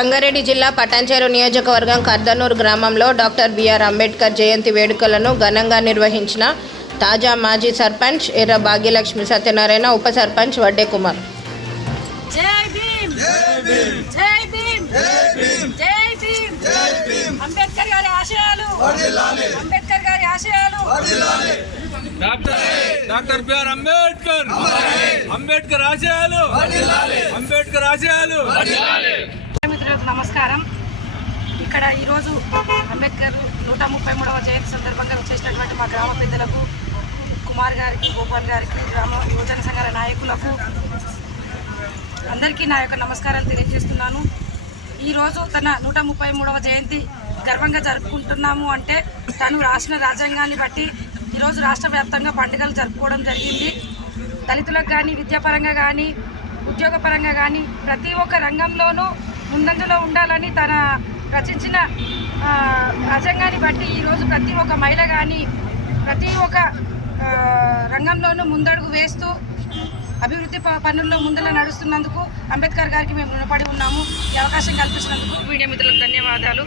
సంగారెడ్డి జిల్లా పటాన్చెరు నియోజకవర్గం కర్దనూరు గ్రామంలో డాక్టర్ బిఆర్ అంబేద్కర్ జయంతి వేడుకలను ఘనంగా నిర్వహించిన తాజా మాజీ సర్పంచ్ ఎర్ర భాగ్యలక్ష్మి సత్యనారాయణ, ఉప సర్పంచ్ వడ్డే కుమార్. జై భీమ్, జై భీమ్, జై భీమ్, అంబేద్కర్ గారి ఆశయాలు, అంబేద్కర్ గారి ఆశయాలు. డాక్టర్ బిఆర్ అంబేద్కర్, అంబేద్కర్ ఆశయాలు, అంబేద్కర్ ఆశయాలు. మిత్రులకు నమస్కారం. ఇక్కడ ఈరోజు అంబేద్కర్ 133వ జయంతి సందర్భంగా వచ్చేసినటువంటి మా గ్రామ పెద్దలకు, కుమార్ గారికి, గోపాల్ గారికి, గ్రామ యువజన సంఘాల నాయకులకు అందరికీ నా యొక్క నమస్కారాలు తెలియజేస్తున్నాను. ఈరోజు తన 133వ జయంతి గర్వంగా జరుపుకుంటున్నాము అంటే తను రాసిన రాజ్యాంగాన్ని బట్టి ఈరోజు రాష్ట్ర వ్యాప్తంగా పండుగలు జరుపుకోవడం జరిగింది. దళితులకు కానీ, విద్యాపరంగా కానీ, ఉద్యోగపరంగా కానీ ప్రతి ఒక్క రంగంలోనూ ముందంజలో ఉండాలని తన రచించిన రాజ్యాంగాన్ని బట్టి ఈరోజు ప్రతి ఒక్క మహిళ కానీ ప్రతి ఒక్క రంగంలోనూ ముందడుగు వేస్తూ అభివృద్ధి పనుల్లో ముందర నడుస్తున్నందుకు అంబేద్కర్ గారికి మేము రుణపడి ఉన్నాము. ఈ అవకాశం కల్పించినందుకు మీడియా మిత్రులకు ధన్యవాదాలు.